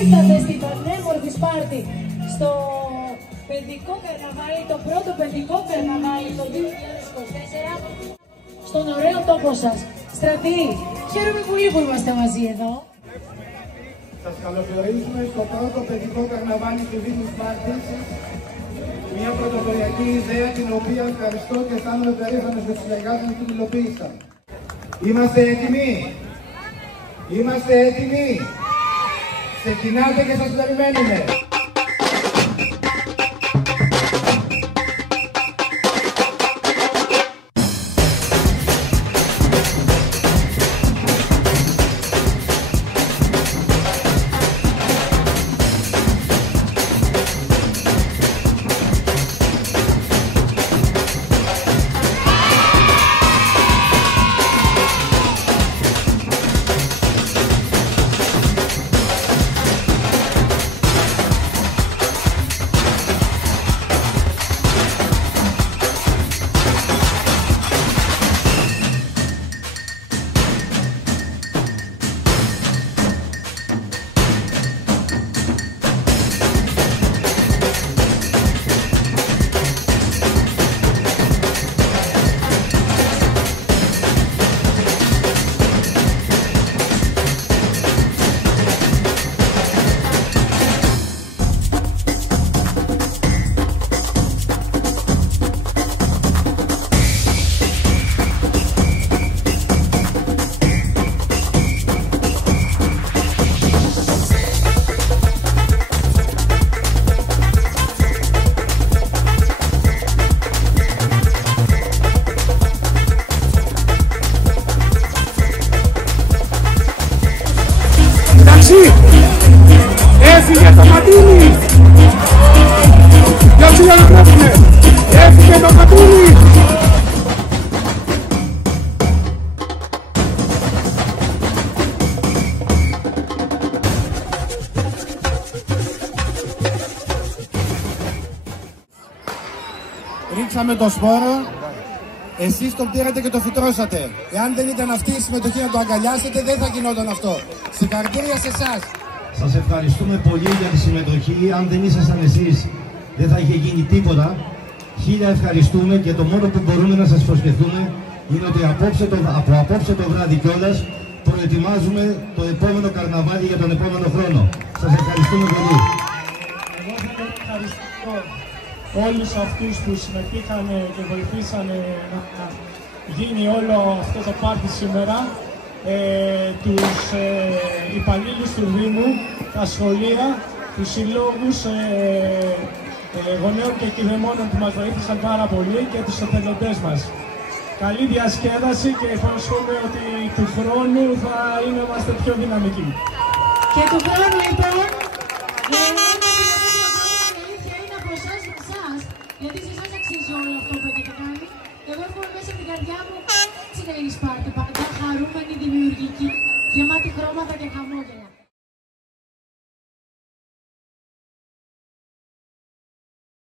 Ήρθατε στην πανέμορφη Σπάρτη στο παιδικό καρναβάλι, το πρώτο παιδικό καρναβάλι το 2024 στον ωραίο τόπο σας. Στρατή, χαίρομαι πολύ που είμαστε μαζί εδώ. Σας καλωσορίζουμε στο πρώτο παιδικό καρναβάλι του Δήμου Σπάρτης. Μια πρωτοποριακή ιδέα την οποία ευχαριστώ και αισθάνομαι περήφανος ότι συνεργάτες μου την υλοποίησαν. Είμαστε έτοιμοι! Είμαστε έτοιμοι! Ξεκινάτε και σας περιμένουμε! Έφυγε το Ματίνι! Γιατί να βλέπουμε! Έφυγε το Ματίνι! Ρίξαμε το σπόρο, εσείς το πήρατε και το φυτρώσατε. Εάν δεν ήταν αυτή η συμμετοχή να το αγκαλιάσετε, δεν θα γινόταν αυτό. Συγχαρητήρια σε εσάς. Σας ευχαριστούμε πολύ για τη συμμετοχή. Αν δεν ήσασταν εσείς, δεν θα είχε γίνει τίποτα. Χίλια ευχαριστούμε και το μόνο που μπορούμε να σας προσχεθούμε είναι ότι από απόψε το βράδυ κιόλας προετοιμάζουμε το επόμενο καρναβάλι για τον επόμενο χρόνο. Σας ευχαριστούμε πολύ. Εγώ θέλω να ευχαριστώ όλους αυτούς που συμμετείχαν και βοηθήσαν να γίνει όλο αυτό το πάρτι σήμερα. Τους υπαλλήλους του Δήμου, τα σχολεία, τους συλλόγους γονέων και κηδεμόνων που μας βοήθησαν πάρα πολύ και τους εθελοντές μας. Καλή διασκέδαση και ευχαριστούμε ότι του χρόνου θα είμαστε πιο δυναμικοί. Και του χρόνου λοιπόν, η αλήθεια είναι από εσάς με εσάς, γιατί σε εσάς αξίζει όλο αυτό που έχετε κάνει. Εγώ εύχομαι μέσα από την καρδιά μου, έτσι να είναι η Σπάρτη, πάντα χαρούμενη, δημιουργική, γεμάτη χρώματα και χαμόγελα.